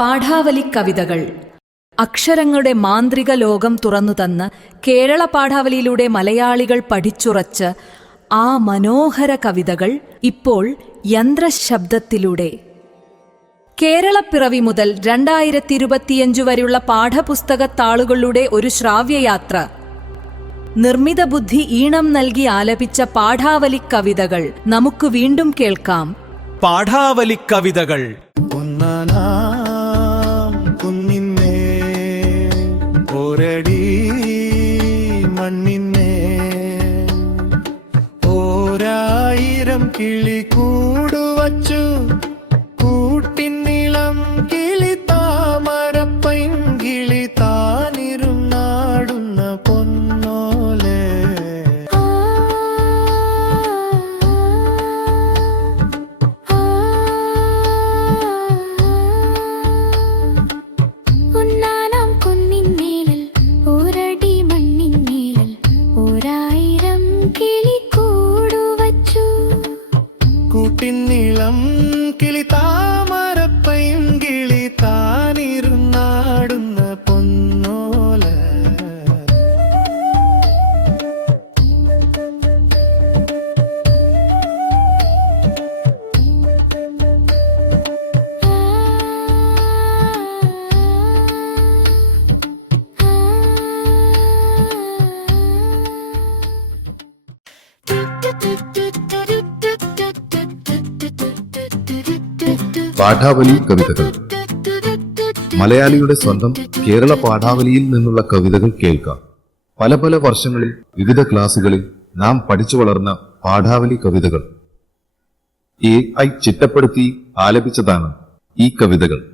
പാഠാവലി കവിതകൾ അക്ഷരങ്ങളുടെ മാന്ത്രിക ലോകം തുറന്നുതന്ന് കേരള പാഠാവലിയിലൂടെ മലയാളികൾ പഠിച്ചുറച്ച് ആ മനോഹര കവിതകൾ ഇപ്പോൾ യന്ത്രശബ്ദത്തിലൂടെ. കേരളപ്പിറവി മുതൽ 2025 വരെയുള്ള പാഠപുസ്തകത്താളുകളുടെ ഒരു ശ്രാവ്യയാത്ര. നിർമ്മിത ബുദ്ധി ഈണം നൽകി ആലപിച്ച പാഠാവലി കവിതകൾ നമുക്ക് വീണ്ടും കേൾക്കാം. പാഠാവലി കവിതകൾ. ഒരടി മണ്ണിന്നേ ഓരായിരം കിളി കൂടുവച്ചു കൂട്ടിന്നിളം കിളി താമരപ്പൈങ്കിളി താനിരും നാടുന്ന പൊന്നോലെ. കൂട്ടിന്നിളം കിളി താമരപ്പയും കിളി താനിരുന്നാടുന്ന പൊന്നോല. പാഠാവലി കവിതകൾ. മലയാളിയുടെ സ്വന്തം കേരള പാഠാവലിയിൽ നിന്നുള്ള കവിതകൾ കേൾക്കാം. പല പല വർഷങ്ങളിൽ വിവിധ ക്ലാസുകളിൽ നാം പഠിച്ചു വളർന്ന പാഠാവലി കവിതകൾ AI ചിട്ടപ്പെടുത്തി ആലപിച്ചതാണ് ഈ കവിതകൾ.